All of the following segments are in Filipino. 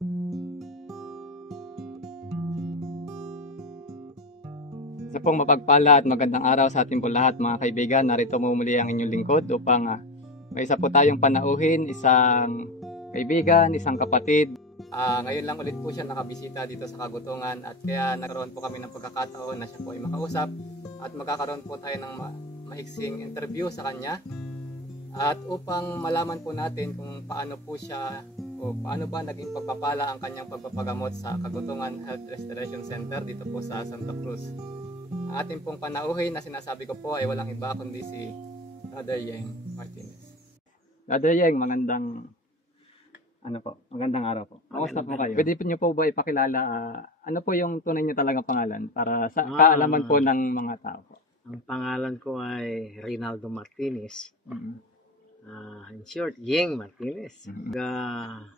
Sa pong mapagpala at magandang araw sa ating po lahat mga kaibigan. Narito mo muli ang inyong lingkod upang may isa po tayong panauhin, isang kaibigan, isang kapatid. Ngayon lang ulit po siya nakabisita dito sa Kagutungan at kaya nagkaroon po kami ng pagkakataon na siya po ay makausap at magkakaroon po tayo ng mahiksing interview sa kanya at upang malaman po natin kung paano po siya o paano ba naging pagpapala ang kanyang pagpapagamot sa Kagutungan Health Restoration Center dito po sa Santa Cruz. Ang ating pong panauhin na sinasabi ko po ay walang iba kundi si Brother Yeng Martinez. Brother Yeng, magandang araw po. Kamusta po kayo? Pwede niyo po ba ipakilala ano po yung tunay niyo talagang pangalan para sa kaalaman po ng mga tao po? Ang pangalan ko ay Reynaldo Martinez. In short, Yeng Martinez.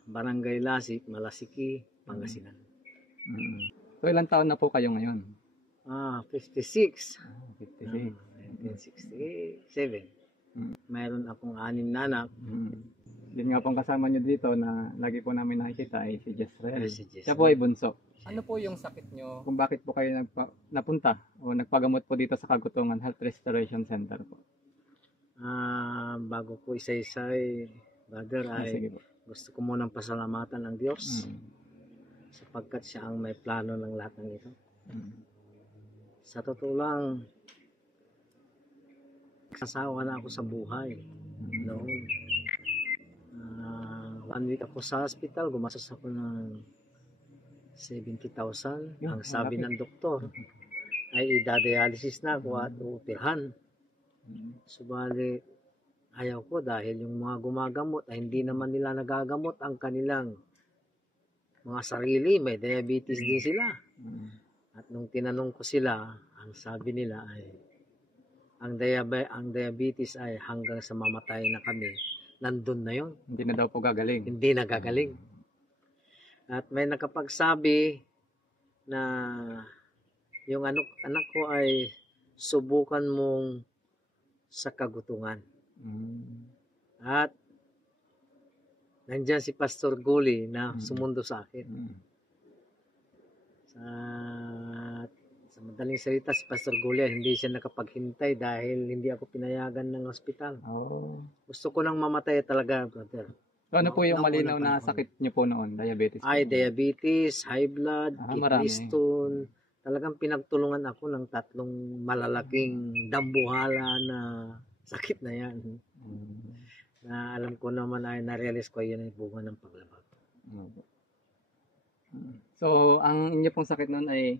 Barangay Lasik, Malasiki, Pangasinan. So ilang taon na po kayo ngayon? 56. 56. 1967. Mayroon akong 6 na anak. Yun nga pong kasama nyo dito na lagi po namin nakikita ay si Jezreel. Si Siya po ay bunso. Ano po yung sakit nyo? Kung bakit po kayo napunta o nagpagamot po dito sa Kagutungan Health Restoration Center po? Bago ko isa-isay, brother, gusto ko munang pasalamatan ang Diyos sapagkat siya ang may plano ng lahat ng ito. Sa totoo lang, kasawa na ako sa buhay noon. 1 week ako sa hospital, gumastos ako ng 70,000. Ang sabi ng doktor ay idadialysis na ako at uupirhan. Subalit, ayaw ko dahil yung mga gumagamot ay hindi naman nila nagagamot ang kanilang mga sarili. May diabetes din sila. At nung tinanong ko sila, ang sabi nila ay ang diabetes ay hanggang sa mamatay na kami. Nandun na yun. Hindi na daw po gagaling. Hindi na gagaling. At may nakapagsabi na yung anak ko ay subukan mong sa kagutungan. At nandiyan si Pastor Guli na sumundo sa akin. Sa madaling salita, si Pastor Guli hindi siya nakapaghintay dahil hindi ako pinayagan ng ospital. Gusto ko nang mamatay talaga, brother. So, ano po yung malinaw na sakit niyo po noon? Diabetes? Ay, diabetes, high blood, kidney stone. Talagang pinagtulungan ako ng 3 malalaking dambuhala na sakit na yan. Na alam ko naman ay na-realize ko yun ay bunga ng paglabag. So, ang inyo pong sakit noon ay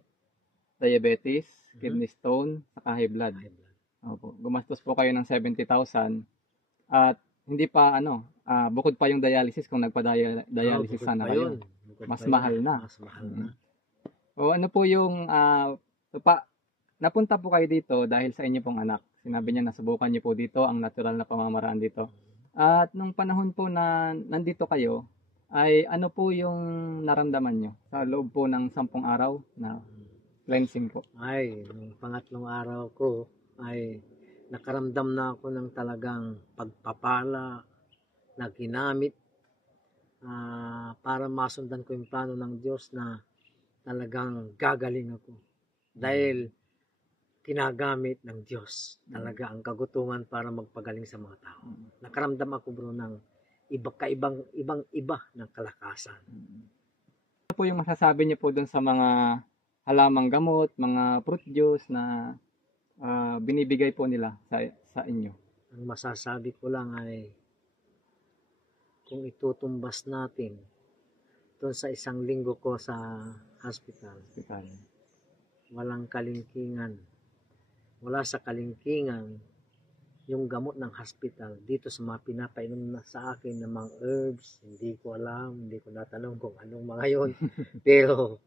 diabetes, kidney stone, saka high blood. Opo. Gumastos po kayo ng 70,000 at hindi pa bukod pa yung dialysis kung nagpa-dialysis sana kayo. Mas mahal na. Mas mahal na. O ano po yung napunta po kayo dito dahil sa inyo pong anak. Sinabi niya nasubukan niyo po dito ang natural na pamamaraan dito. At nung panahon po na nandito kayo, ay ano po yung naramdaman nyo sa loob po ng 10 araw na cleansing po? Ay, nung pangatlong araw ko ay nakaramdam na ako ng talagang pagpapala na ginamit para masundan ko yung plano ng Diyos na talagang gagaling ako. Dahil kinagamit ng Diyos talaga ang kagutungan para magpagaling sa mga tao. Nakaramdam ako, bro, ng ibang-iba ng kalakasan. Ano po yung masasabi niyo po dun sa mga halamang gamot, mga fruit juice na binibigay po nila sa inyo? Ang masasabi ko lang ay kung itutumbas natin doon sa 1 linggo ko sa hospital, walang kalingkingan. Wala sa kalingkingan yung gamot ng hospital dito sa mga pinapainom na sa akin ng mga herbs. Hindi ko alam, hindi ko natanong kung anong mga yun. Pero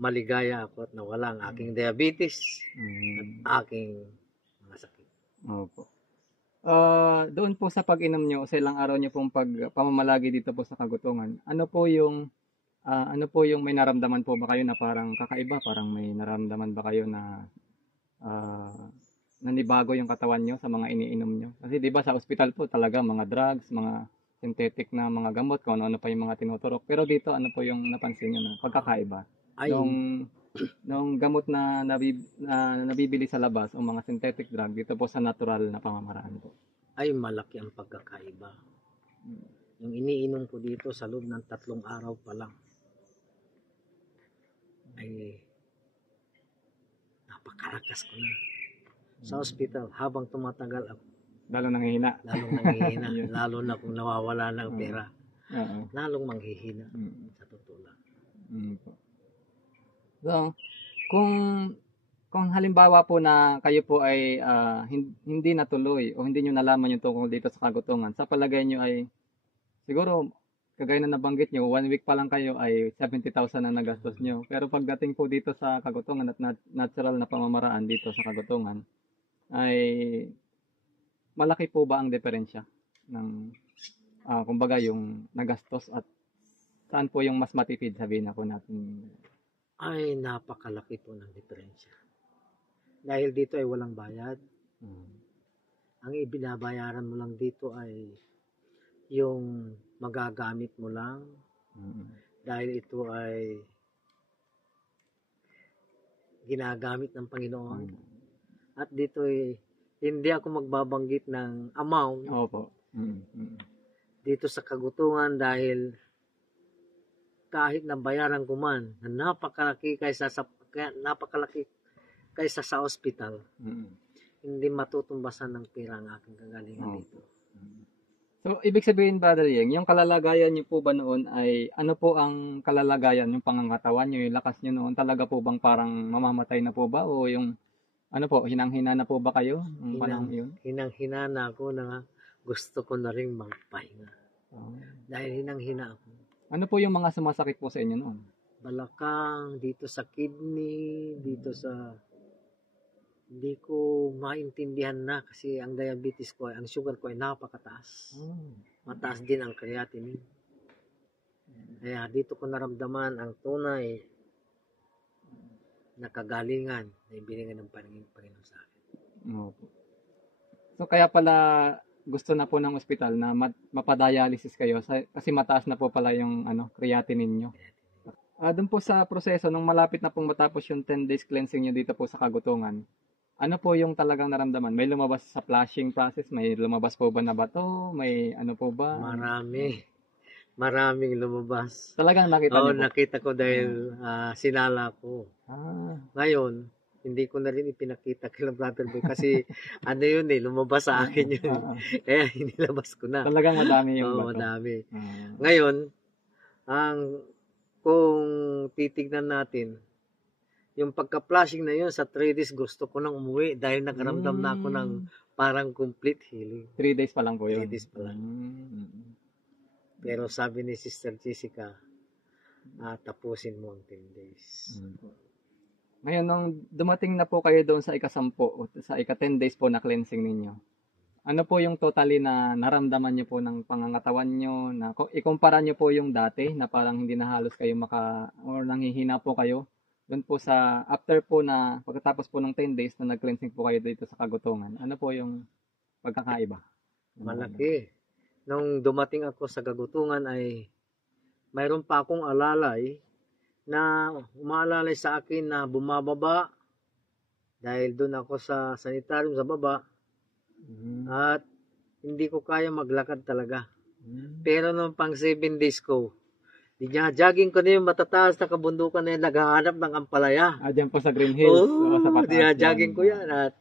maligaya ako at nawala ang aking diabetes at aking mga sakit. Opo. Doon po sa pag-inom nyo, sa ilang araw nyo pong pamamalagi dito po sa Kagutungan, ano po yung may naramdaman po ba kayo na parang kakaiba? Parang may naramdaman ba kayo na nanibago yung katawan nyo sa mga iniinom nyo? Kasi di ba sa ospital po talaga mga drugs, mga synthetic na mga gamot, kung ano pa yung mga tinuturok. Pero dito, ano po yung napansin nyo na pagkakaiba? Ay, Nung gamot na nabibili sa labas o mga synthetic drug, dito po sa natural na pamamaraan po. ay malaki ang pagkakaiba. Yung iniinom ko dito sa loob ng 3 araw pa lang ay napakalakas ko na. Sa ospital, habang tumatagal ako, Lalo nanghihina. lalong nanghihina. Yun. Lalo na kung nawawala ng pera, Oo. lalong manghihina. Mm. Sa totoo lang. Po. So, kung halimbawa po na kayo po ay hindi natuloy o hindi nyo nalaman yung tungkol dito sa kagutungan, sa palagay nyo ay siguro kagaya na nabanggit nyo, 1 week pa lang kayo ay 70,000 ang nagastos nyo. Pero pagdating po dito sa kagutungan at natural na pamamaraan dito sa kagutungan, ay malaki po ba ang diferensya ng kumbaga yung nagastos at saan po yung mas matipid, sabihin na po natin? Ay, napakalaki po ng diferensya. Dahil dito ay walang bayad. Ang ibinabayaran mo lang dito ay yung magagamit mo lang. Dahil ito ay ginagamit ng Panginoon. At dito ay hindi ako magbabanggit ng amount. Opo. Dito sa kagutungan dahil kahit na bayaran ko man na napakalaki kaysa sa ospital, hindi matutumbasan ng pera ang aking kagalingan dito. So, ibig sabihin, Brother Yeng, yung kalalagayan niyo po ba noon ay, ano po ang kalalagayan, yung pangangatawan niyo, yung lakas niyo noon, talaga po bang parang mamamatay na po ba? O yung, ano po, hinang-hina na po ba kayo? Yung panahon yun? Hinang-hina na ako na gusto ko na rin magpahinga. Dahil hinang-hina ako. Ano po yung mga sumasakit po sa inyo noon? Balakang, dito sa kidney, dito sa... Hindi ko maintindihan na kasi ang diabetes ko, ang sugar ko ay napakataas. Mataas din ang creatinine. Kaya dito ko naramdaman ang tunay na kagalingan na ibinigay ng Panginoon sa akin. So kaya pala gusto na po ng ospital na mapadialysis kayo kasi mataas na po pala yung creatinine nyo. Doon po sa proseso, nung malapit na pong matapos yung 10 days cleansing nyo dito po sa kagutungan, ano po yung talagang naramdaman? May lumabas sa flushing process? May lumabas po ba na bato? May ano po ba? Maraming lumabas. Talagang nakita niyo po? Nakita ko dahil sinala ko. Ngayon, hindi ko na rin ipinakita kay Brother Boy kasi lumabas sa akin yun. Kaya inilabas ko na. Talagang madami yung bato? Madami. Ngayon, kung titignan natin, yung pagka-flashing na yun, sa 3 days gusto ko nang umuwi dahil nakaramdam na ako ng parang complete healing. 3 days pa lang po yun? 3 days pa lang. Pero sabi ni Sister Jessica, tapusin mo ang 10 days. Ngayon, nung dumating na po kayo doon sa ika-10 o sa ika-10 days po na cleansing ninyo, ano po yung totally na naramdaman nyo po ng pangangatawan nyo? Na, ikumpara nyo po yung dati na parang hindi na halos kayo or nanghihina po kayo? Doon po sa, after po na, pagkatapos po ng 10 days na nag-cleansing po kayo dito sa kagutungan, ano po yung pagkakaiba? Malaki. Nung dumating ako sa kagutungan ay mayroon pa akong alalay na umaalalay sa akin na bumababa dahil doon ako sa sanitarium sa baba at hindi ko kaya maglakad talaga. Pero nung pang 7 days ko, jogging ko na yung matataas na kabundukan na yung naghahanap ng ampalaya. Diyan po sa Green Hills. Jogging ko yan at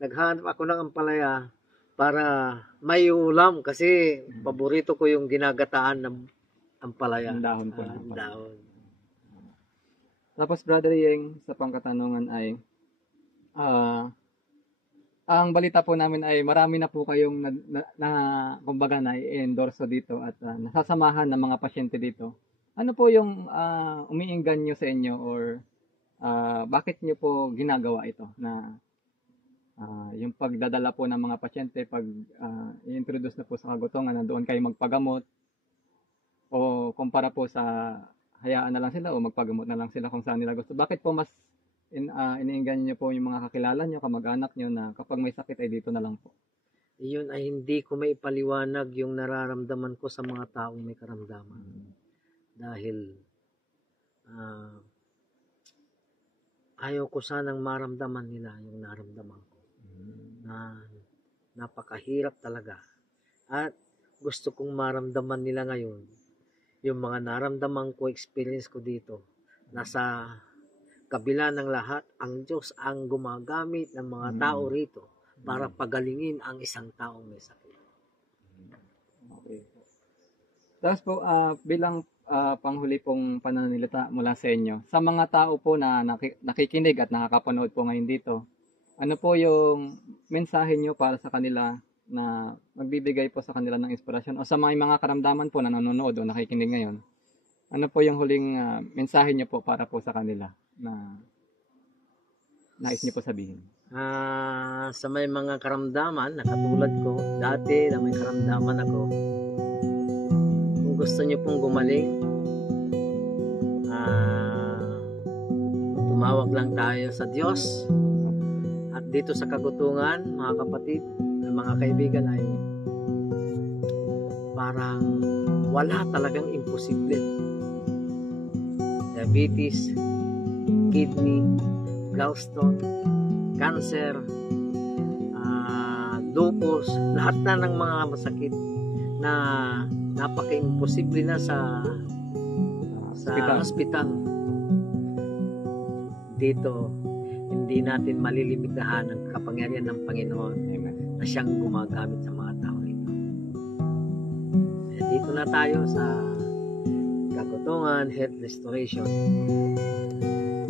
naghahanap ako ng ampalaya para may ulam kasi paborito ko yung ginagataan ng ampalaya. Ang dahon po. Dahon. Tapos Brother Yeng, sa pangkatanungan ay ang balita po namin ay marami na po kayong kumbaga na-endorso dito at nasasamahan ng mga pasyente dito. Ano po yung umiinggan nyo sa inyo or bakit nyo po ginagawa ito na yung pagdadala po ng mga pasyente pag i-introduce na po sa kagutungan na doon kayo magpagamot o kumpara po sa hayaan na lang sila o magpagamot na lang sila kung saan nila gusto. Bakit po mas iniinggan niyo po yung mga kakilala niyo, kamag-anak niyo na kapag may sakit ay dito na lang po? Iyon ay hindi ko may paliwanag yung nararamdaman ko sa mga taong may karamdaman. Dahil ayaw ko sanang maramdaman nila yung naramdaman ko. Na napakahirap talaga. At gusto kong maramdaman nila ngayon yung mga naramdaman ko, experience ko dito. Nasa kabila ng lahat, ang Diyos ang gumagamit ng mga tao rito para pagalingin ang isang taong may sakit. Okay. Tapos po, bilang panghuli pong pananalita mula sa inyo, sa mga tao po na nakikinig at nakakapanood po ngayon dito, ano po yung mensahe nyo para sa kanila na magbibigay po sa kanila ng inspirasyon o sa mga karamdaman po na nanonood o nakikinig ngayon? Ano po yung huling mensahe nyo po para po sa kanila na nais nyo po sabihin? Sa may mga karamdaman na katulad ko, dati na may karamdaman ako, kung gusto nyo pong gumaling, tumawag lang tayo sa Diyos. At dito sa Kagutungan, mga kapatid, mga kaibigan, ay parang wala talagang imposible. Diabetes, kidney, gallstone, cancer, lupus, lahat na ng mga masakit na napaka-imposible na sa hospital. Dito, hindi natin malilimitahan ang kapangyarihan ng Panginoon na siyang gumagamit sa mga tao ito. Dito na tayo sa Kagutungan Health Restoration.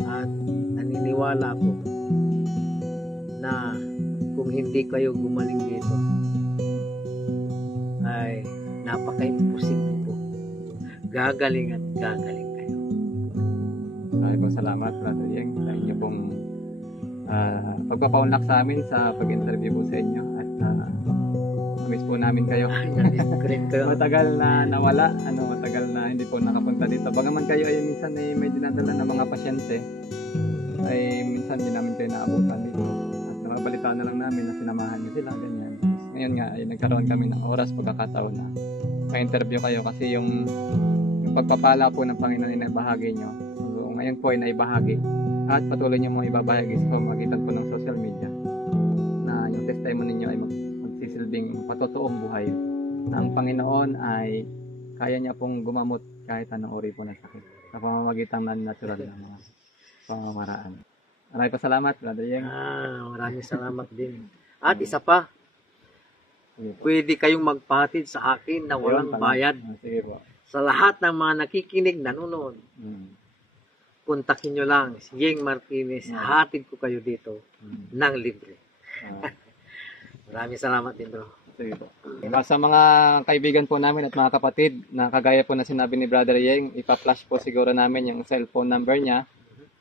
At naniniwala ako na kung hindi kayo gumaling dito, ay napaka-imposible po. Gagaling at gagaling kayo. Maraming po salamat, Brother Yeng, sa inyo pong pagpapaunlak sa amin sa pag-interview po sa inyo at miss po namin kayo. Matagal na nawala, matagal na hindi po nakapunta dito. Bagaman kayo ay minsan ay may dinadala ng mga pasyente, ay minsan hindi namin kayo naabutan dito. At nabalitaan na lang namin na sinamahan niyo sila, ganyan. Ngayon nga ay nagkaroon kami ng oras, pagkakataon na ma-interview kayo kasi yung pagpapala po ng Panginoon ay naibahagi nyo. So, ngayon po ay naibahagi. At patuloy nyo mga ibabahagi sa pamamagitan po ng social media na yung testimony ninyo ay magsisilbing patotoong buhay na ang Panginoon ay kaya niya pong gumamot kahit anong uri po ng sakit sa pamamagitan ng natural na mga pamamaraan. Maraming salamat, Brother Yeng. Maraming salamat din. At isa pa, pwede kayong magpahatid sa akin na walang bayad. Sige po. Sa lahat ng mga nakikinig, nanonood. Kontakin nyo lang si Yeng Martinez. Hatid ko kayo dito ng libre. Maraming salamat din, bro. Sige po. Sa mga kaibigan po namin at mga kapatid na kagaya po na sinabi ni Brother Yeng, ipa-flash po siguro namin yung cellphone number niya.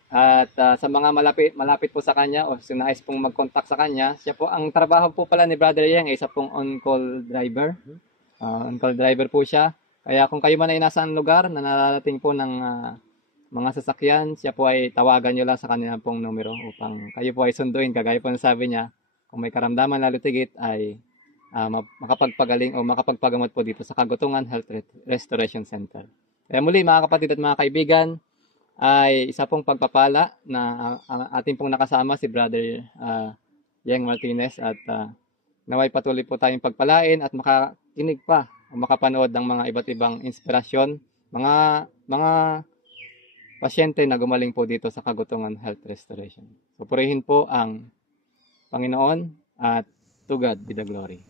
At sa mga malapit po sa kanya o sinais pong mag-contact sa kanya, siya po, ang trabaho po pala ni Brother Yeng ay isa pong on-call driver. On-call driver po siya. Kaya kung kayo man ay nasaan lugar na nararating po ng mga sasakyan, siya po ay tawagan nyo lang sa kanilang pong numero upang kayo po ay sunduin. Kagaya po na sabi niya, kung may karamdaman lalo tigit ay makapagpagaling o makapagpagamot po dito sa Kagutungan Health Restoration Center. Kaya muli mga kapatid at mga kaibigan, ay isa pong pagpapala na ating pong nakasama si Brother Yeng Martinez at naway patuloy po tayong pagpalain at makakinig pa o makapanood ng mga iba't ibang inspirasyon, mga pasyente na gumaling po dito sa Kagutungan Health Restoration. So purihin po ang Panginoon at to God be the glory.